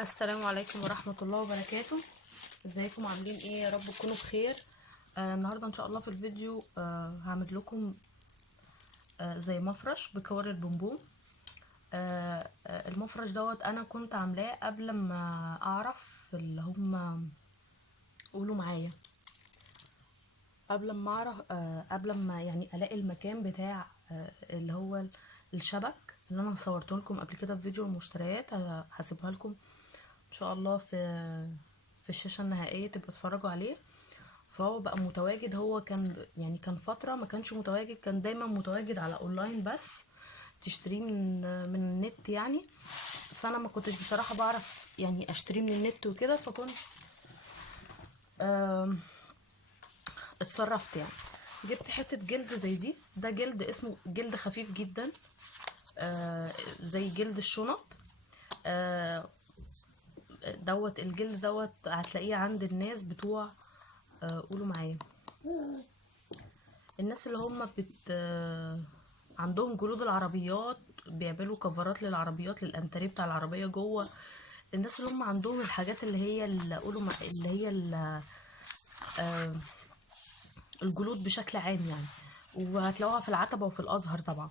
السلام عليكم ورحمة الله وبركاته. ازيكم عاملين ايه؟ يا رب تكونوا بخير. النهاردة ان شاء الله في الفيديو هعمل لكم زي مفرش بكور البونبون. المفرش دوت انا كنت عاملاه قبل ما اعرف اللي هم، قولوا معايا، قبل ما اعرف قبل ما يعني الاقي المكان بتاع اللي هو الشبك اللي انا صورته لكم قبل كده في فيديو المشتريات. هسيبها لكم ان شاء الله في الشاشة النهائية تبقى تتفرجوا عليه. فهو بقى متواجد، هو كان فترة ما كانش متواجد، كان دايما متواجد على اونلاين بس تشتريه من النت يعني. فانا ما كنتش بصراحة بعرف يعني اشتريه من النت وكده، فكنت اتصرفت يعني. جبت حتة جلد زي دي، ده جلد اسمه جلد خفيف جدا، زي جلد الشنط. دوت الجلد دوت هتلاقيه عند الناس بتوع قولوا معايا، الناس اللي هم عندهم جلود العربيات، بيعملوا كفرات للعربيات، للانتريه بتاع العربيه جوه. الناس اللي هم عندهم الحاجات اللي هي اللي هي الجلود بشكل عام يعني، وهتلاقوها في العتبة وفي الازهر طبعا.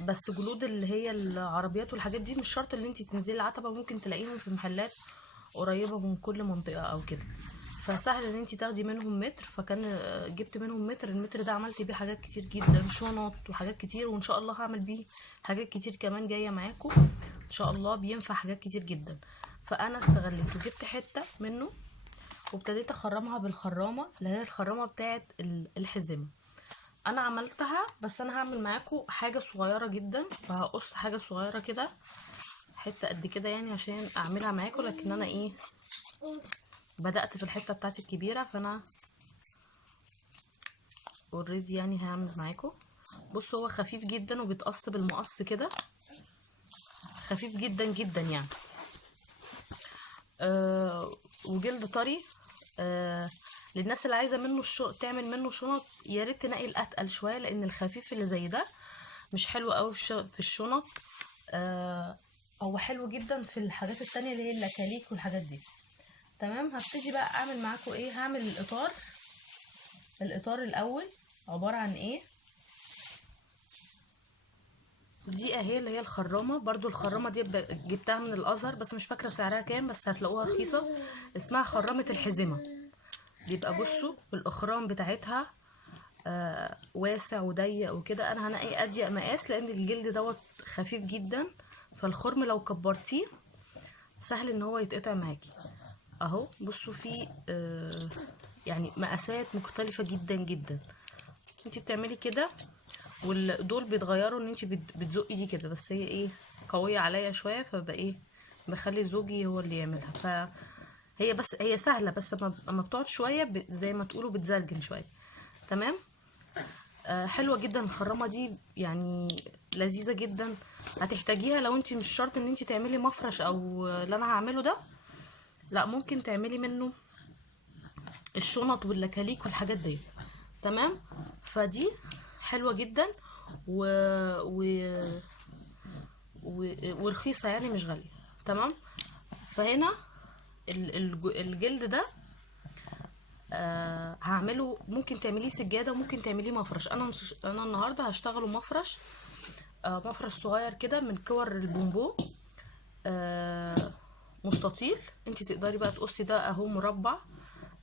بس جلود اللي هي العربيات والحاجات دي مش شرط ان انتي تنزلي العتبة، ممكن تلاقيهم في محلات قريبة من كل منطقة او كده، فسهل ان انتي تاخدي منهم متر. فكان جبت منهم متر، المتر ده عملت بيه حاجات كتير جدا، شنط وحاجات كتير، وان شاء الله هعمل بيه حاجات كتير كمان جاية معاكم ان شاء الله، بينفع حاجات كتير جدا. فانا استغليت وجبت حتة منه وابتديت اخرمها بالخرامه اللي هي الخرامه بتاعه الحزمه. انا عملتها بس انا هعمل معاكم حاجه صغيره جدا، فهقص حاجه صغيره كده، حته قد كده يعني عشان اعملها معاكم. لكن انا ايه، بدات في الحته بتاعتي الكبيره، فانا اوريدي يعني هعمل معاكم. بصوا هو خفيف جدا وبيتقص بالمقص كده، خفيف جدا جدا يعني. وجلد طري. للناس اللي عايزه منه تعمل منه شنط، يا ريت تنقي الاتقل شويه، لان الخفيف اللي زي ده مش حلو قوي في الشنط. هو حلو جدا في الحاجات التانية اللي هي الاكاليك والحاجات دي. تمام، هبتدي بقى اعمل معاكم ايه. هعمل الاطار الاول عباره عن ايه. دي اهي اللي هي الخرامه، برضو الخرامه دي جبتها من الازهر بس مش فاكره سعرها كام، بس هتلاقوها رخيصه. اسمها خرامه الحزمه. بيبقى بصوا الاخرام بتاعتها واسع وضيق وكده. انا هنقي اضيق مقاس لان الجلد دوت خفيف جدا، فالخرم لو كبرتيه سهل ان هو يتقطع معاكي. اهو بصوا في يعني مقاسات مختلفه جدا جدا. انت بتعملي كده، ودول بيتغيروا ان انت بتزقي دي كده، بس هي ايه قويه عليا شويه، فبقى ايه بخلي زوجي هو اللي يعملها. فهي بس هي سهله، بس اما بتقعد شويه زي ما تقولوا بتزرجن شويه. تمام. حلوه جدا الخرامه دي يعني، لذيذه جدا. هتحتاجيها لو انت مش شرط ان انت تعملي مفرش او اللي انا هعمله ده، لا ممكن تعملي منه الشنط واللكاليك والحاجات دي. تمام. فدي حلوه جدا و... و... ورخيصه يعني مش غاليه. تمام. فهنا الجلد ده هعمله، ممكن تعمليه سجاده وممكن تعمليه مفرش. انا النهارده هشتغله مفرش، مفرش صغير كده من كور البونبو، مستطيل. انت تقدري بقى تقصي ده اهو مربع،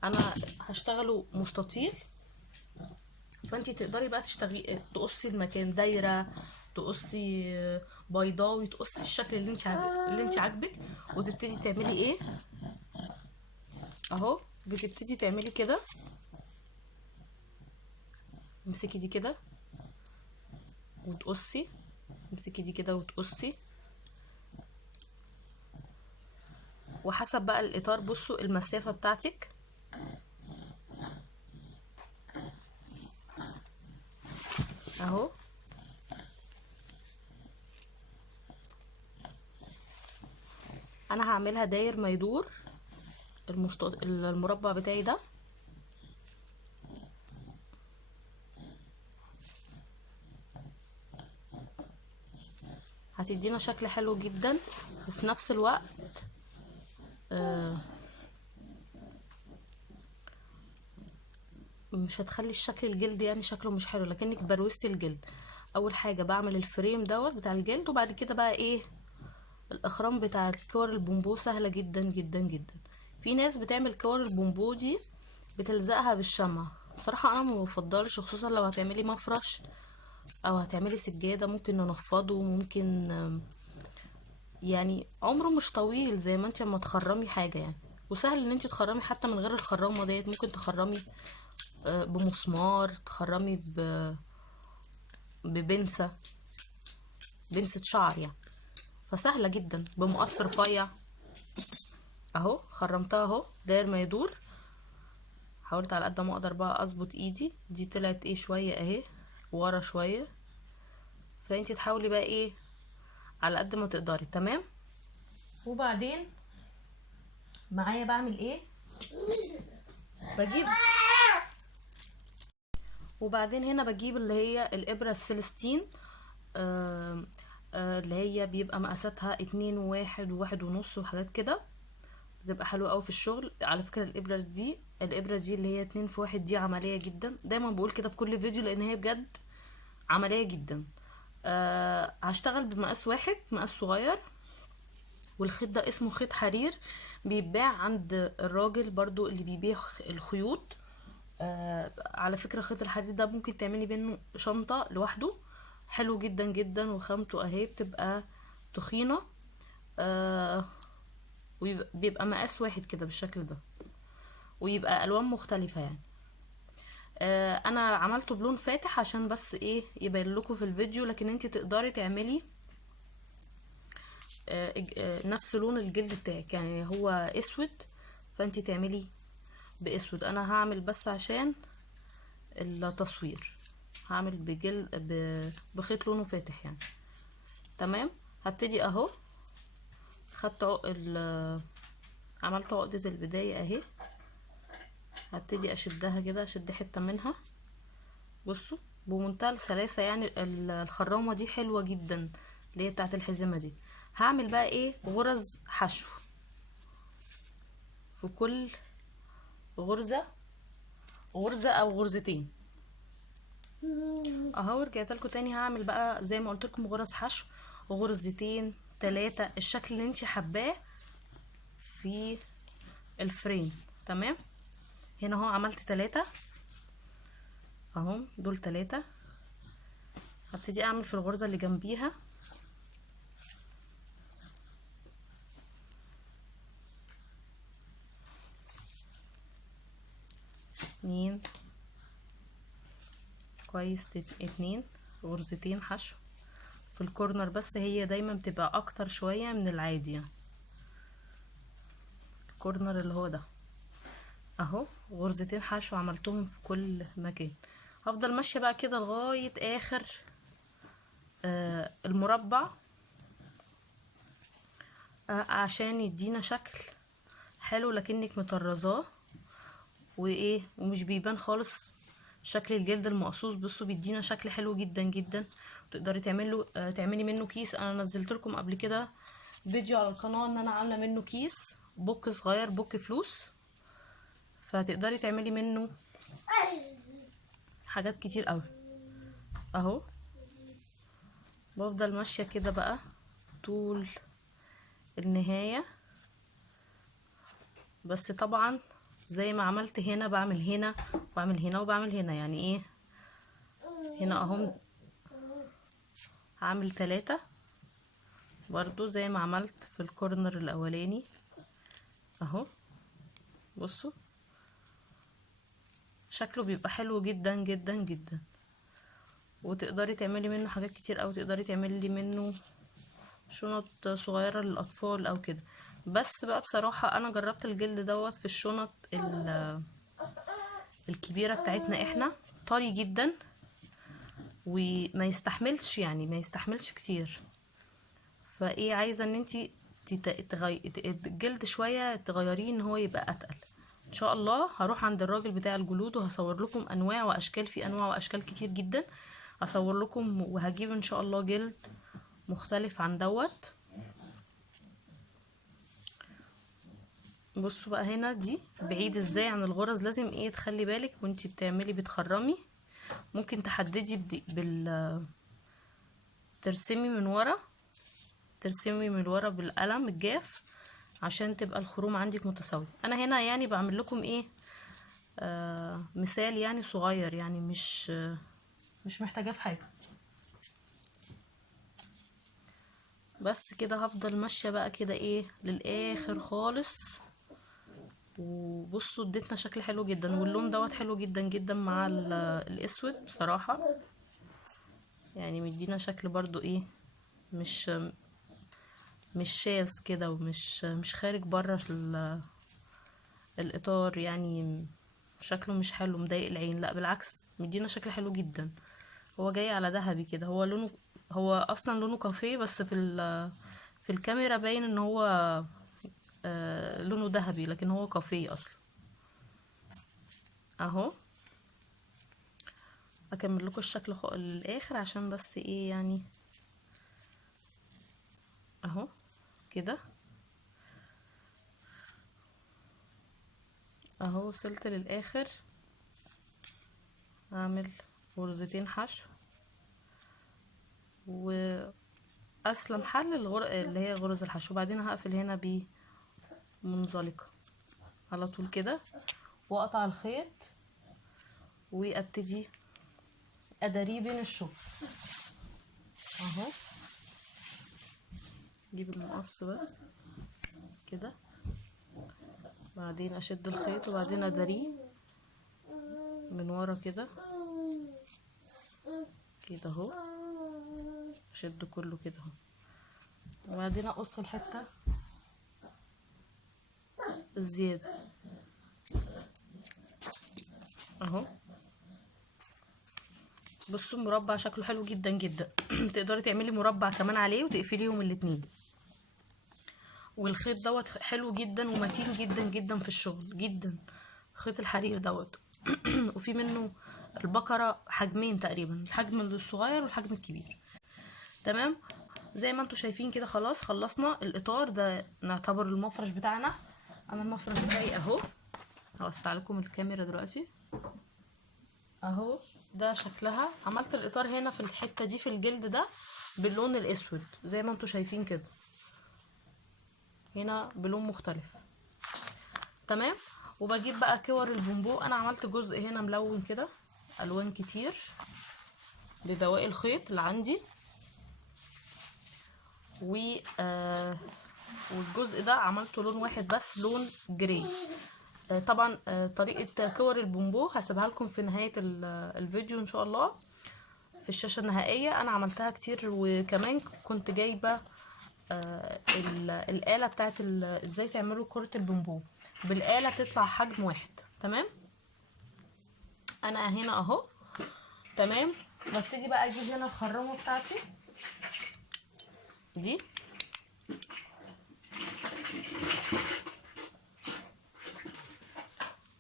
انا هشتغله مستطيل. فانت تقدري بقى تقصي المكان دايره، تقصي بيضاوي، تقصي الشكل اللي انت عاجبك. وتبتدي تعملي ايه اهو، بتبتدي تعملي كده. امسكي دي كده وتقصي، امسكي دي كده وتقصي، وحسب بقى الاطار. بصوا المسافه بتاعتك اهو. انا هعملها داير ما يدور المربع بتاعي ده. هتدي هتدينا شكل حلو جدا، وفي نفس الوقت مش هتخلي الشكل الجلد يعني شكله مش حلو، لكنك بروزتي الجلد. اول حاجه بعمل الفريم دوت بتاع الجلد، وبعد كده بقى ايه الاخرام بتاع كور البومبو سهله جدا جدا جدا. في ناس بتعمل كور البومبو دي بتلزقها بالشمع، بصراحه انا ما بفضلش، خصوصا لو هتعملي مفرش او هتعملي سجاده ممكن ننفضه، ممكن يعني عمره مش طويل زي ما انت اما تخرمي حاجه يعني. وسهل ان انت تخرمي حتى من غير الخرامه ديت، ممكن تخرمي بمسمار، تخرمي ببنسة، بنسة شعر يعني. فسهلة جدا بمقص رفيع اهو. خرمتها اهو داير ما يدور. حاولت على قد ما اقدر بقى اظبط ايدي، دي طلعت ايه شوية اهي ورا شوية، فانتي تحاولي بقى ايه على قد ما تقدري. تمام. وبعدين معايا بعمل ايه، بجيب وبعدين هنا بجيب اللي هي الابرة السيلستين، اللي هي بيبقى مقاساتها 2 و1 و1 ونص وحاجات كده، بتبقى حلوه قوي في الشغل. على فكره الابره دي اللي هي 2 في 1 دي عمليه جدا، دايما بقول كده في كل فيديو لان هي بجد عمليه جدا. هشتغل بمقاس واحد، مقاس صغير، والخيط ده اسمه خيط حرير، بيتباع عند الراجل برضو اللي بيبيع الخيوط. على فكره خيط الحرير ده ممكن تعملي منه شنطه لوحده، حلو جدا جدا، وخامته اهي بتبقى تخينه. وبيبقى مقاس واحد كده بالشكل ده، ويبقى الوان مختلفه يعني. انا عملته بلون فاتح عشان بس ايه يبين لكم في الفيديو، لكن انت تقدري تعملي نفس لون الجلد بتاعك، يعني هو اسود فانت تعملي باسود. انا هعمل بس عشان التصوير هعمل بخيط لونه فاتح يعني. تمام. هبتدي اهو، خدت عملت عقدة البداية اهي، هبتدي اشدها كده، اشد حتة منها. بصوا بمنتهى السلاسة يعني، الخرامة دي حلوة جدا اللي هي بتاعت الحزمة دي. هعمل بقى ايه غرز حشو في كل غرزة او غرزتين اهو. رجعت لكم تاني، هعمل بقى زي ما قلت لكم غرز حشو، غرزتين 3، الشكل اللي انت حباه في الفريم. تمام. هنا اهو عملت 3 اهو، دول 3. هبتدي اعمل في الغرزة اللي جنبيها 2 كويس، 2 غرزتين حشو في الكورنر، بس هي دايما بتبقى اكتر شوية من العادي يعني. الكورنر اللي هو ده اهو، غرزتين حشو عملتهم في كل مكان. هفضل ماشية بقى كده لغاية اخر المربع، عشان يدينا شكل حلو لكنك مطرزاه وايه، ومش بيبان خالص شكل الجلد المقصوص. بصوا بيدينا شكل حلو جدا جدا، تقدري تعملي منه كيس. انا نزلت لكم قبل كده فيديو على القناه ان انا عامله منه كيس، بوك صغير، بوك فلوس، فتقدري تعملي منه حاجات كتير قوي اهو. بفضل ماشيه كده بقى طول النهايه، بس طبعا زي ما عملت هنا بعمل هنا وبعمل هنا وبعمل هنا، يعني ايه هنا اهو هعمل 3 برضو زي ما عملت في الكورنر الاولاني اهو. بصوا شكله بيبقى حلو جدا جدا جدا، وتقدري تعملي منه حاجات كتير اوي، تقدري تعملي منه شنط صغيرة للاطفال او كده. بس بقى بصراحة انا جربت الجلد دوت في الشنط الكبيرة بتاعتنا احنا، طري جدا وما يستحملش، يعني ما يستحملش كتير. فايه عايزة ان انتي الجلد شوية تغيريه ان هو يبقى اتقل. ان شاء الله هروح عند الراجل بتاع الجلود وهصور لكم انواع واشكال، في انواع واشكال كتير جدا هصور لكم، وهجيب ان شاء الله جلد مختلف عن دوت. بصوا بقى هنا دي بعيد ازاي عن الغرز. لازم ايه تخلي بالك وانتي بتعملي بتخرمي. ممكن تحددي ترسمي من ورا، ترسمي من ورا بالقلم الجاف عشان تبقى الخروم عندك متساوية. انا هنا يعني بعمل لكم ايه مثال يعني صغير، يعني مش محتاجاه في حاجة. بس كده هفضل ماشية بقى كده ايه للاخر خالص. وبصوا اديتنا شكل حلو جدا، واللون دوت حلو جدا جدا مع الاسود بصراحة. يعني مدينا شكل برضو ايه مش شاذ كده، مش خارج بره الاطار، يعني شكله مش حلو مضايق العين، لا بالعكس مدينا شكل حلو جدا. هو جاي على ذهبي كده، هو اصلا لونه كافيه، بس في الكاميرا باين ان هو لونه ذهبي، لكن هو كافيه اصلا. اهو اكمل لكم الشكل للاخر عشان بس ايه يعني. اهو كده اهو وصلت للاخر. اعمل غرزتين حشو، واسلم حل اللي هي غرز الحشو. وبعدين هقفل هنا بمنزلقة على طول كده، واقطع الخيط وابتدي اداريه بين الشوك. اهو اجيب المقص بس كده، بعدين اشد الخيط وبعدين اداريه من ورا كده كده اهو، اشده كله كده اهو، وبعدين اقص الحته الزياده اهو. بصوا مربع شكله حلو جدا جدا. تقدري تعملي مربع كمان عليه وتقفليهم الاتنين. والخيط دوت حلو جدا ومتين جدا جدا في الشغل جدا، خيط الحرير دوت. وفي منه البقرة حجمين تقريبا، الحجم الصغير والحجم الكبير. تمام زي ما انتوا شايفين كده. خلاص خلصنا الاطار ده، نعتبر المفرش بتاعنا. انا المفرش بتاعي اهو، هوسع لكم الكاميرا دلوقتي اهو. ده شكلها. عملت الاطار هنا في الحته دي في الجلد ده باللون الاسود زي ما انتوا شايفين كده، هنا بلون مختلف. تمام. وبجيب بقى كور البومبو. انا عملت جزء هنا ملون كده الوان كتير لبواقي الخيط اللي عندي، والجزء ده عملته لون واحد بس، لون جراي. طبعا طريقة كور البومبو هسيبها لكم في نهاية الفيديو ان شاء الله في الشاشة النهائية. انا عملتها كتير، وكمان كنت جايبة الآلة بتاعت ازاي تعملوا كرة البومبو بالآلة تطلع حجم واحد. تمام. انا هنا اهو. تمام. ببتدي بقى اجيب هنا الخرامة بتاعتي دي،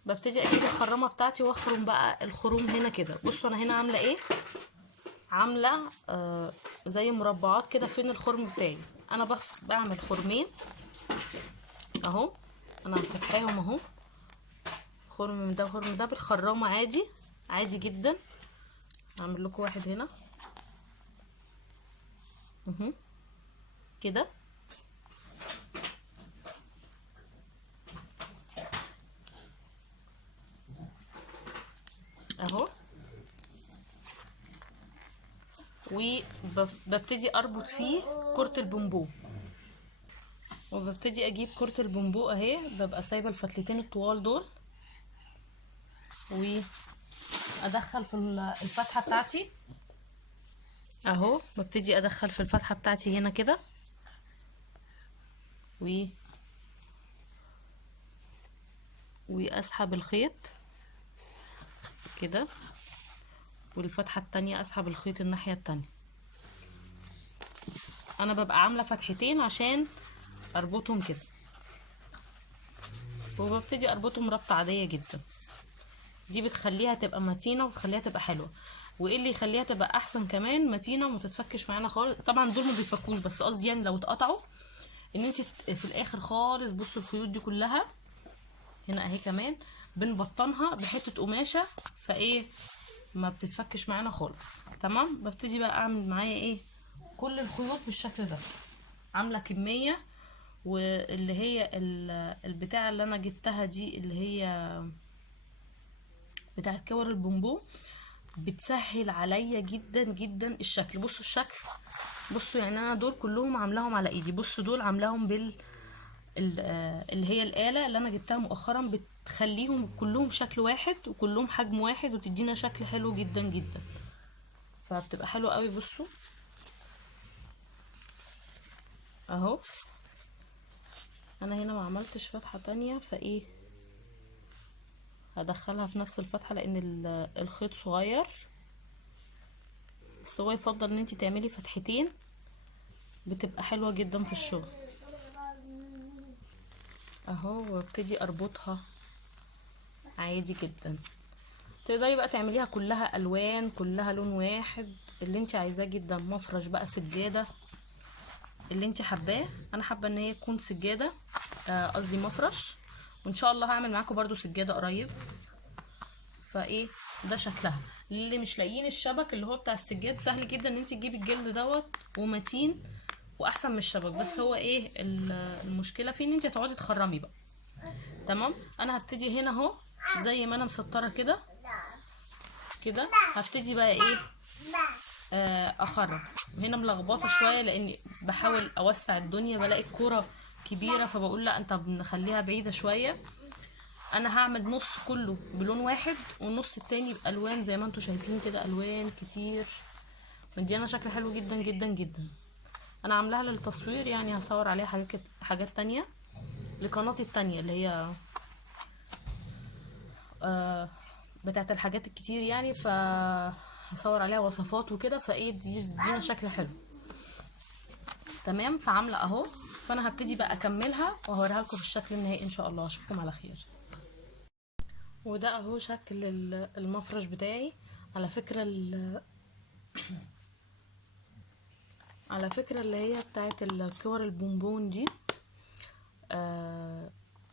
ببتدي اجيب الخرامه بتاعتي واخرم بقى الخروم هنا كده. بصوا انا هنا عامله ايه، عامله زي مربعات كده. فين الخرم بتاعي؟ انا بعمل خرمين اهو، انا فاتحاهم اهو، خرم من ده وخرم من ده بالخرامه عادي عادي جدا. هعمل لكم واحد هنا اهو كده اهو، وببتدي اربط فيه كرة البومبو. وببتدي اجيب كرة البومبو اهي، ببقى سايبه الفتلتين الطوال دول، وادخل في الفتحه بتاعتي اهو. ببتدي ادخل في الفتحه بتاعتي هنا كده، واسحب الخيط كده، والفتحه التانية اسحب الخيط الناحيه التانية. انا ببقى عامله فتحتين عشان اربطهم كده، وببتدي اربطهم ربطه عاديه جدا. دي بتخليها تبقى متينه وبتخليها تبقى حلوه. وايه اللي يخليها تبقى احسن كمان، متينه وما تتفكش معانا خالص. طبعا دول ما بيفكوش، بس قصدي يعني لو اتقطعوا ان انت في الاخر خالص، بصوا الخيوط دي كلها هنا اهي كمان بنبطنها بحته قماشه، فايه ما بتتفكش معانا خالص. تمام. ببتدي بقى اعمل معايا ايه كل الخيوط بالشكل ده، عامله كميه. واللي هي البتاعه اللي انا جبتها دي اللي هي بتاعه كور البونبون، بتسهل عليا جدا جدا الشكل. بصوا الشكل، بصوا يعني انا دول كلهم عاملاهم على ايدي. بصوا دول عاملاهم اللي هي الآلة اللي انا جبتها مؤخرا، بتخليهم كلهم شكل واحد وكلهم حجم واحد، وتدينا شكل حلو جدا جدا، فبتبقى حلوة قوي. بصوا اهو، انا هنا ما عملتش فتحة تانية، فايه هدخلها في نفس الفتحة لان الخيط صغير، بس هو يفضل ان انتي تعملي فتحتين، بتبقى حلوة جدا في الشغل اهو. وابتدي اربطها عادي جدا. تقدري بقى تعمليها كلها الوان، كلها لون واحد، اللي انت عايزاه جدا. مفرش بقى، سجاده، اللي انت حباه. انا حابه ان هي تكون سجاده، قصدي مفرش، وان شاء الله هعمل معاكم برضو سجاده قريب. فايه ده شكلها. اللي مش لاقيين الشبك اللي هو بتاع السجاد، سهل جدا ان انت تجيبي الجلد دوت، ومتين واحسن من الشبك، بس هو ايه المشكله فيه ان انت هتقعدي تخرمي بقى. تمام. انا هبتدي هنا اهو زي ما انا مسطره كده كده، هبتدي بقى ايه اخرم. هنا ملخبطه شويه لاني بحاول اوسع الدنيا، بلاقي الكوره كبيره، فبقول لا انت نخليها بعيده شويه. انا هعمل نص كله بلون واحد والنص التاني بالوان زي ما انتم شايفين كده، الوان كتير، مديانا شكل حلو جدا جدا جدا. انا عاملاها للتصوير، يعني هصور عليها حاجات تانية لقناتي التانية اللي هي بتاعت الحاجات الكتير يعني، هصور عليها وصفات وكده، فايه دينا شكل حلو. تمام. فعامله اهو، فانا هبتدي بقى اكملها وهوريها لكم في الشكل النهائي ان شاء الله. اشوفكم على خير. وده اهو شكل المفرش بتاعي. على فكره على فكره اللي هي بتاعت الكور البونبون دي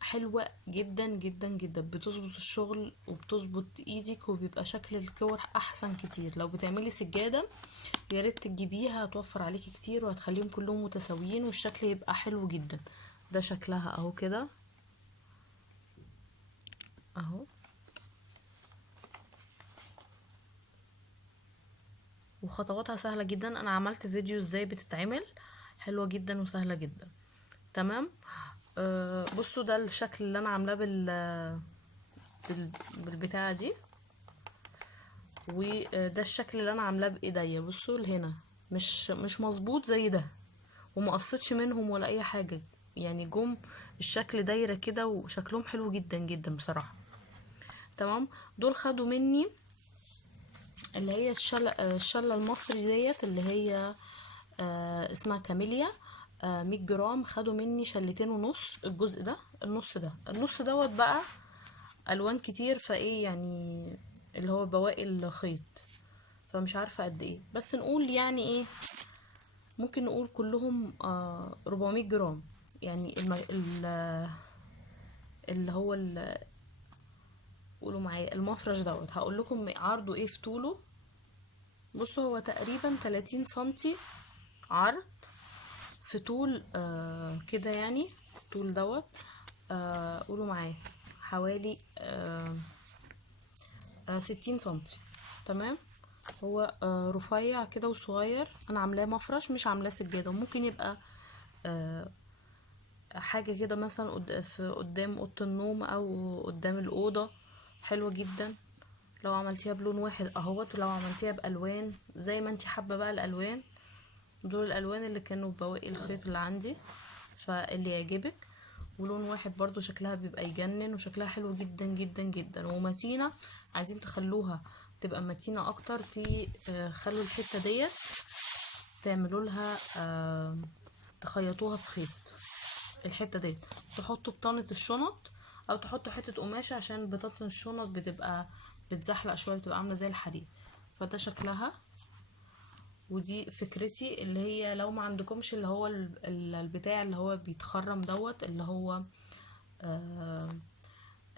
حلوة جدا جدا جدا، بتظبط الشغل وبتظبط ايدك، وبيبقى شكل الكور احسن كتير. لو بتعملي سجادة يا ريت تجيبيها، هتوفر عليكي كتير وهتخليهم كلهم متساويين والشكل يبقى حلو جدا. ده شكلها اهو كده اهو. وخطواتها سهلة جدا، انا عملت فيديو ازاي بتتعمل، حلوة جدا وسهلة جدا. تمام. بصوا ده الشكل اللي انا عاملاه بالبتاعة دي، وده الشكل اللي انا عاملاه بايديا. بصوا لهنا مش مظبوط زي ده، وما قصيتش منهم ولا اي حاجه، يعني جم الشكل دايره كده وشكلهم حلو جدا جدا بصراحه. تمام. دول خدوا مني اللي هي الشله المصري ديت، اللي هي اسمها كاميليا، 100 جرام. خدوا مني شلتين ونص. الجزء ده النص دوت بقى الوان كتير، فايه يعني اللي هو بواقي الخيط، فمش عارفه قد ايه، بس نقول يعني ايه، ممكن نقول كلهم 400 جرام. يعني اللي هو قولوا معايا المفرش دوت، هقول لكم عرضه ايه في طوله. بصوا هو تقريبا 30 سنتي عرض في طول كده يعني، طول دوت قولوا معايا حوالي 60 سنتي. تمام. هو رفيع كده وصغير. انا عاملاه مفرش مش عاملاه سجاده، وممكن يبقى حاجه كده مثلا في قدام اوضه النوم او قدام الاوضه، حلوه جدا. لو عملتيها بلون واحد اهوت، لو عملتيها بالوان زي ما انتي حابه بقى الالوان. دول الالوان اللي كانوا بواقي الخيط اللي عندي، فاللي يعجبك. ولون واحد برضو شكلها بيبقى يجنن، وشكلها حلو جدا جدا جدا ومتينه. عايزين تخلوها تبقى متينه اكتر، خلوا الحته ديت تعملوا لها تخيطوها في خيط. الحته ديت تحطوا بطانه الشنط، او تحطوا حته قماشه، عشان بطانه الشنط بتبقى بتزحلق شويه، بتبقى عامله زي الحرير. فده شكلها. ودي فكرتي، اللي هي لو ما عندكمش اللي هو البتاع اللي هو بيتخرم دوت، اللي هو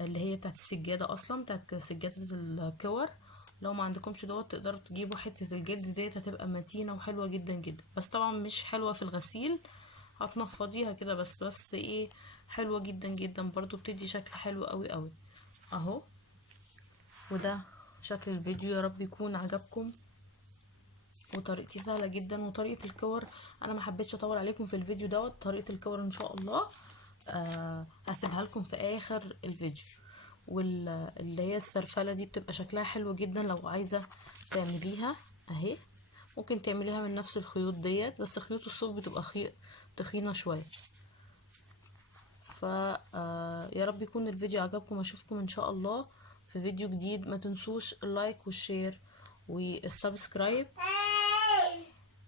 اللي هي بتاعت السجادة اصلا، بتاعت سجادة الكور، لو ما عندكمش دوت تقدروا تجيبوا حتة الجلد ديت، هتبقى متينة وحلوة جدا جدا. بس طبعا مش حلوة في الغسيل، هتنفضيها كده بس ايه، حلوة جدا جدا برضو، بتدي شكل حلو قوي قوي اهو. وده شكل الفيديو، يا رب يكون عجبكم. وطريقتي سهله جدا، وطريقه الكور انا ما حبيتش اطول عليكم في الفيديو دوت. طريقه الكور ان شاء الله هسيبها لكم في اخر الفيديو. واللي هي السرفله دي بتبقى شكلها حلو جدا لو عايزه تعمليها اهي. ممكن تعمليها من نفس الخيوط ديت، بس خيوط الصوف بتبقى تخينه شويه. ف يا رب يكون الفيديو عجبكم. اشوفكم ان شاء الله في فيديو جديد. ما تنسوش اللايك والشير والسبسكرايب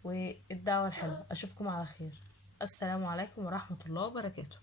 والدعوة الحلوة. اشوفكم على خير. السلام عليكم ورحمة الله وبركاته.